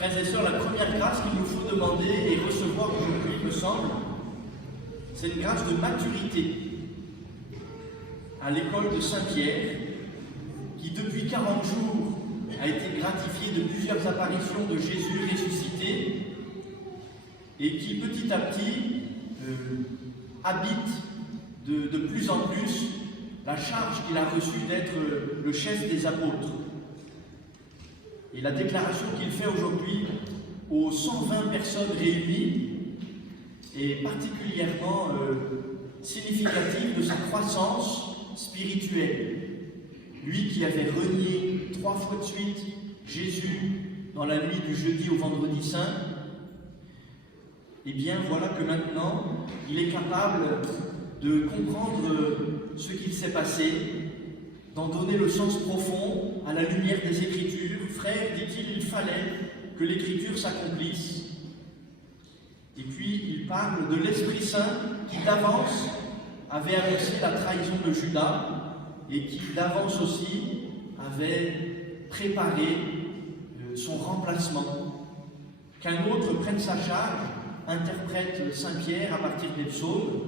Frères et sœurs, la première grâce qu'il nous faut demander et recevoir aujourd'hui, me semble, c'est une grâce de maturité à l'école de Saint-Pierre, qui depuis 40 jours a été gratifié de plusieurs apparitions de Jésus ressuscité et qui petit à petit habite de plus en plus la charge qu'il a reçue d'être le chef des apôtres. Et la déclaration qu'il fait aujourd'hui aux 120 personnes réunies est particulièrement significative de sa croissance spirituelle. Lui qui avait renié 3 fois de suite Jésus dans la nuit du jeudi au vendredi saint, eh bien voilà que maintenant il est capable de comprendre ce qu'il s'est passé, d'en donner le sens profond à la lumière des Écritures. Frère, dit-il, il fallait que l'Écriture s'accomplisse. Et puis il parle de l'Esprit Saint qui d'avance avait annoncé la trahison de Judas et qui d'avance aussi avait préparé son remplacement. Qu'un autre prenne sa charge, interprète Saint Pierre à partir des psaumes,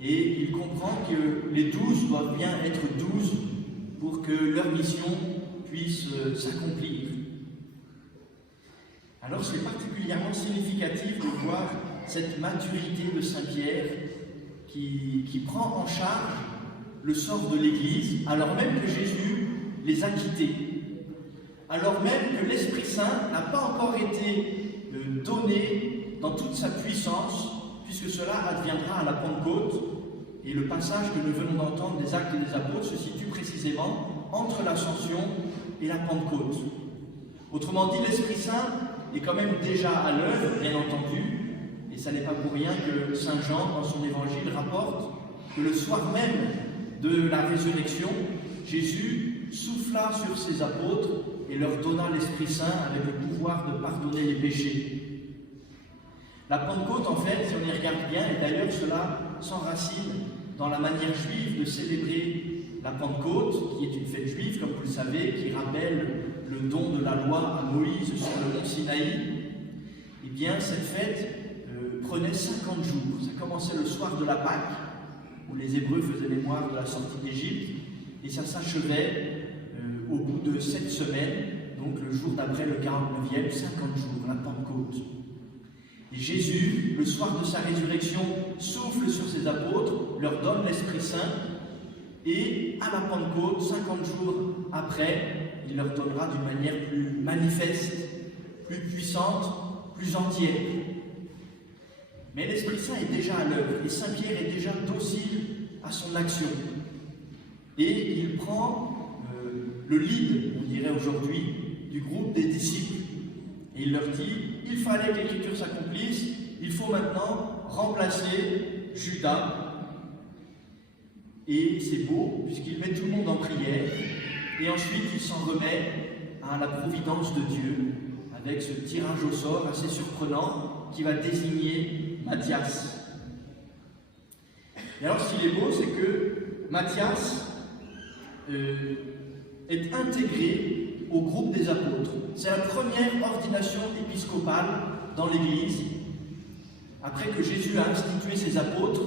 et il comprend que les 12 doivent bien être 12 pour que leur mission puisse s'accomplir. Alors c'est particulièrement significatif de voir cette maturité de Saint Pierre qui prend en charge le sort de l'Église, alors même que Jésus les a quittés, alors même que l'Esprit Saint n'a pas encore été donné dans toute sa puissance, puisque cela adviendra à la Pentecôte. Et le passage que nous venons d'entendre des Actes des Apôtres se situe précisément entre l'Ascension et la Pentecôte. Autrement dit, l'Esprit Saint est quand même déjà à l'œuvre, bien entendu, et ça n'est pas pour rien que Saint Jean, dans son évangile, rapporte que le soir même de la résurrection, Jésus souffla sur ses apôtres et leur donna l'Esprit Saint avec le pouvoir de pardonner les péchés. La Pentecôte, en fait, si on y regarde bien, et d'ailleurs cela s'enracine dans la manière juive de célébrer la Pentecôte, qui est une fête juive, comme vous le savez, qui rappelle le don de la loi à Moïse sur le mont Sinaï. Eh bien, cette fête prenait 50 jours. Ça commençait le soir de la Pâque, où les Hébreux faisaient mémoire de la sortie d'Égypte, et ça s'achevait au bout de 7 semaines, donc le jour d'après le 49e, 50 jours, la Pentecôte. Et Jésus, le soir de sa résurrection, souffle sur ses apôtres, leur donne l'Esprit Saint, et à la Pentecôte, 50 jours après, il leur donnera d'une manière plus manifeste, plus puissante, plus entière. Mais l'Esprit Saint est déjà à l'œuvre, et Saint Pierre est déjà docile à son action. Et il prend le lead, on dirait aujourd'hui, du groupe des disciples. Et il leur dit, il fallait que l'Écriture s'accomplisse, il faut maintenant remplacer Judas. Et c'est beau, puisqu'il met tout le monde en prière, et ensuite il s'en remet à la providence de Dieu, avec ce tirage au sort assez surprenant qui va désigner Matthias. Et alors ce qui est beau, c'est que Matthias est intégré au groupe des apôtres. C'est la première ordination épiscopale dans l'Église, après que Jésus a institué ses apôtres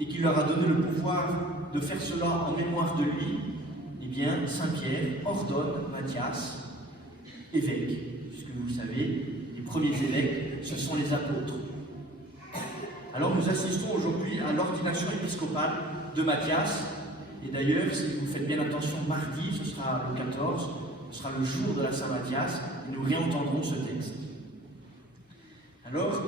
et qu'il leur a donné le pouvoir de faire cela en mémoire de lui. Eh bien, Saint Pierre ordonne Matthias évêque, puisque vous le savez, les premiers évêques, ce sont les apôtres. Alors nous assistons aujourd'hui à l'ordination épiscopale de Matthias, et d'ailleurs, si vous faites bien attention, mardi, ce sera le 14, ce sera le jour de la Saint-Matthias, et nous réentendrons ce texte. Alors,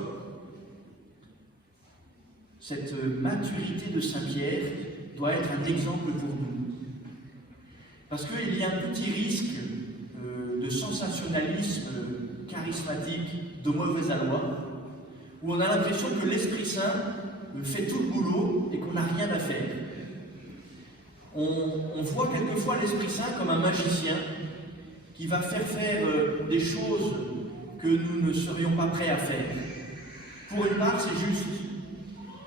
cette maturité de Saint-Pierre doit être un exemple pour nous. Parce qu'il y a un petit risque de sensationnalisme charismatique, de mauvais aloi, où on a l'impression que l'Esprit Saint fait tout le boulot et qu'on n'a rien à faire. On voit quelquefois l'Esprit Saint comme un magicien qui va faire des choses que nous ne serions pas prêts à faire. Pour une part, c'est juste.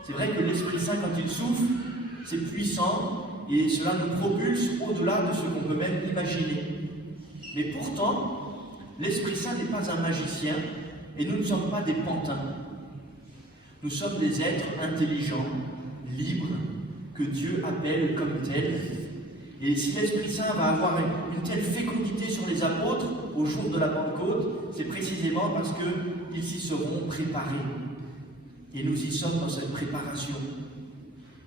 C'est vrai que l'Esprit Saint, quand il souffle, c'est puissant et cela nous propulse au-delà de ce qu'on peut même imaginer. Mais pourtant, l'Esprit Saint n'est pas un magicien et nous ne sommes pas des pantins. Nous sommes des êtres intelligents, libres, que Dieu appelle comme tels. Et si l'Esprit Saint va avoir une telle fécondité sur les apôtres au jour de la Pentecôte, c'est précisément parce qu'ils s'y seront préparés. Et nous y sommes dans cette préparation.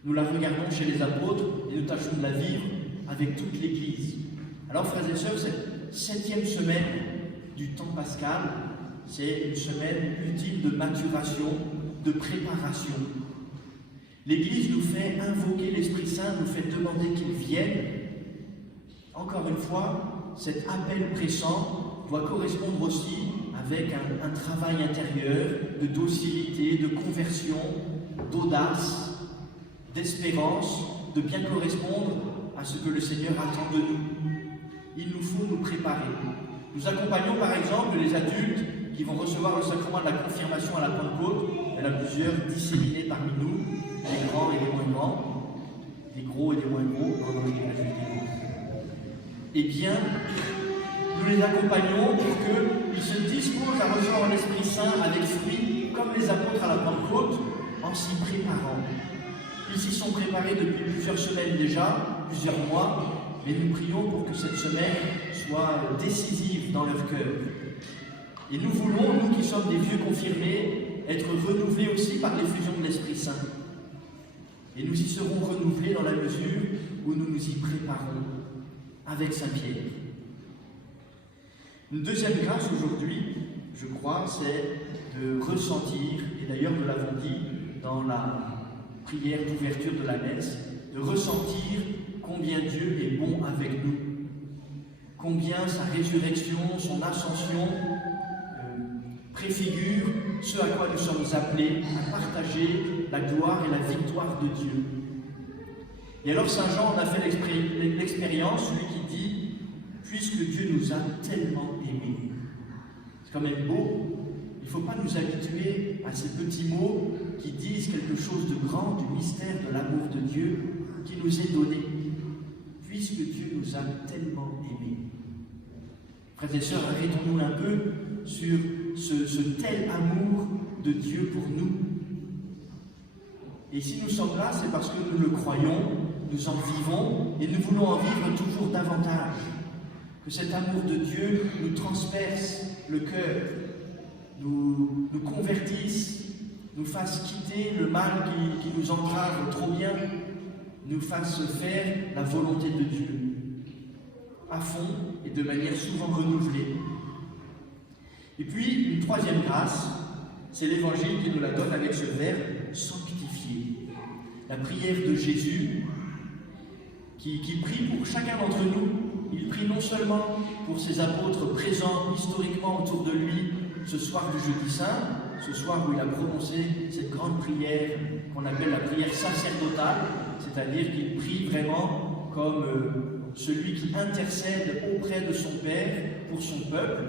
Nous la regardons chez les apôtres et nous tâchons de la vivre avec toute l'Église. Alors, frères et sœurs, cette 7e semaine du temps pascal, c'est une semaine ultime de maturation, de préparation. L'Église nous fait invoquer l'Esprit Saint, nous fait demander qu'il vienne. Encore une fois, cet appel pressant doit correspondre aussi avec un travail intérieur de docilité, de conversion, d'audace, d'espérance, de bien correspondre à ce que le Seigneur attend de nous. Il nous faut nous préparer. Nous accompagnons par exemple les adultes qui vont recevoir le sacrement de la confirmation à la Pentecôte. Il y en a plusieurs disséminés parmi nous, les grands et les moins grands, les gros et les moins gros. Eh bien, nous les accompagnons pour qu'ils se disposent à recevoir l'Esprit Saint avec fruit, comme les apôtres à la Pentecôte, en s'y préparant. Ils s'y sont préparés depuis plusieurs semaines déjà, plusieurs mois, mais nous prions pour que cette semaine soit décisive dans leur cœur. Et nous voulons, nous qui sommes des vieux confirmés, être renouvelés aussi par l'effusion de l'Esprit Saint. Et nous y serons renouvelés dans la mesure où nous nous y préparons avec Saint Pierre. Une deuxième grâce aujourd'hui, je crois, c'est de ressentir, et d'ailleurs nous l'avons dit dans la prière d'ouverture de la messe, de ressentir combien Dieu est bon avec nous, combien sa résurrection, son ascension préfigure ce à quoi nous sommes appelés à partager la gloire et la victoire de Dieu. Et alors Saint Jean en a fait l'expérience, celui qui dit « Puisque Dieu nous a tellement aimés ». C'est quand même beau. Il ne faut pas nous habituer à ces petits mots qui disent quelque chose de grand, du mystère de l'amour de Dieu qui nous est donné. Puisque Dieu nous a tellement aimés. Frères et sœurs, arrêtons-nous un peu sur ce tel amour de Dieu pour nous. Et si nous sommes là, c'est parce que nous le croyons, nous en vivons et nous voulons en vivre toujours davantage. Que cet amour de Dieu nous transperce le cœur, nous convertisse, nous fasse quitter le mal qui nous entrave trop bien, nous fasse faire la volonté de Dieu, à fond et de manière souvent renouvelée. Et puis, une troisième grâce, c'est l'Évangile qui nous la donne avec ce verbe « sanctifier ». La prière de Jésus, qui prie pour chacun d'entre nous. Il prie non seulement pour ses apôtres présents historiquement autour de lui ce soir du Jeudi Saint, ce soir où il a prononcé cette grande prière qu'on appelle la prière sacerdotale, c'est-à-dire qu'il prie vraiment comme celui qui intercède auprès de son Père pour son peuple,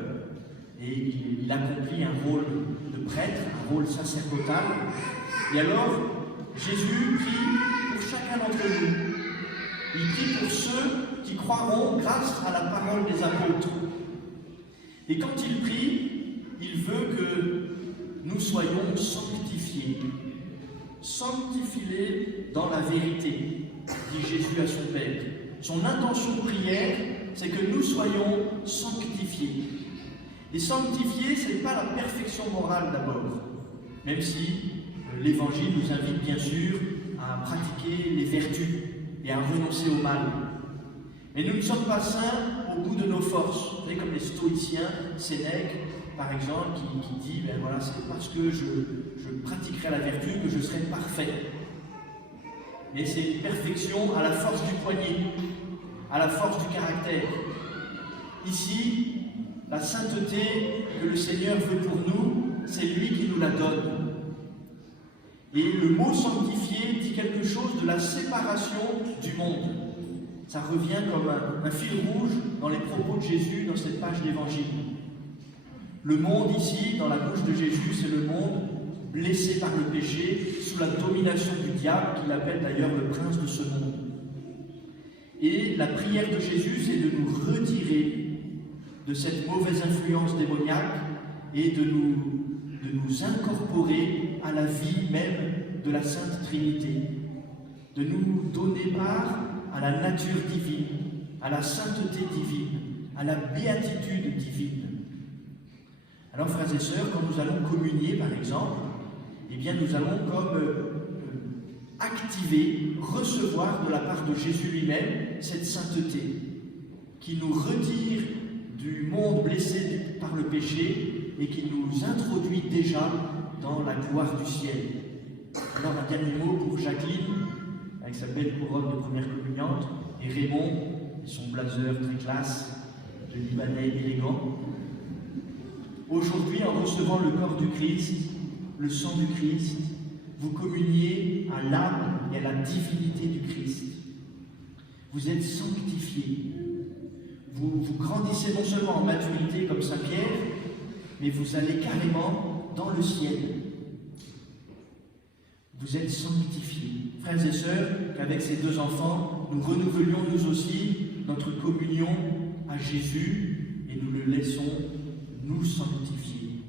et il accomplit un rôle de prêtre, un rôle sacerdotal. Et alors, Jésus prie pour chacun d'entre nous. Il prie pour ceux qui croiront grâce à la parole des apôtres. Et quand il prie, il veut que nous soyons sanctifiés. Sanctifie-les dans la vérité, dit Jésus à son Père. Son intention de prière, c'est que nous soyons sanctifiés. Et sanctifier, ce n'est pas la perfection morale d'abord, même si l'Évangile nous invite bien sûr à pratiquer les vertus et à renoncer au mal. Mais nous ne sommes pas saints au bout de nos forces. Vous savez, comme les stoïciens, Sénèque, par exemple, qui dit, ben voilà, c'est parce que je pratiquerai la vertu que je serai parfait. Mais c'est une perfection à la force du poignet, à la force du caractère. Ici, la sainteté que le Seigneur veut pour nous, c'est lui qui nous la donne. Et le mot sanctifié dit quelque chose de la séparation du monde. Ça revient comme un fil rouge dans les propos de Jésus dans cette page d'évangile. Le monde ici, dans la bouche de Jésus, c'est le monde blessé par le péché, sous la domination du diable, qu'il appelle d'ailleurs le prince de ce monde. Et la prière de Jésus, c'est de nous retirer de cette mauvaise influence démoniaque et de nous incorporer à la vie même de la Sainte Trinité, de nous donner part à la nature divine, à la sainteté divine, à la béatitude divine. Alors, frères et sœurs, quand nous allons communier, par exemple, eh bien, nous allons comme activer, recevoir de la part de Jésus lui-même cette sainteté qui nous retire du monde blessé par le péché et qui nous introduit déjà dans la gloire du ciel. Alors, un dernier mot pour Jacqueline, avec sa belle couronne de première communiante, et Raymond, son blazer très classe, le Libanais élégant. Aujourd'hui, en recevant le corps du Christ, le sang du Christ, vous communiez à l'âme et à la divinité du Christ. Vous êtes sanctifiés. Vous grandissez non seulement en maturité comme Saint Pierre, mais vous allez carrément dans le ciel. Vous êtes sanctifiés. Frères et sœurs, qu'avec ces deux enfants, nous renouvelions nous aussi notre communion à Jésus et nous le laissons nous sanctifier.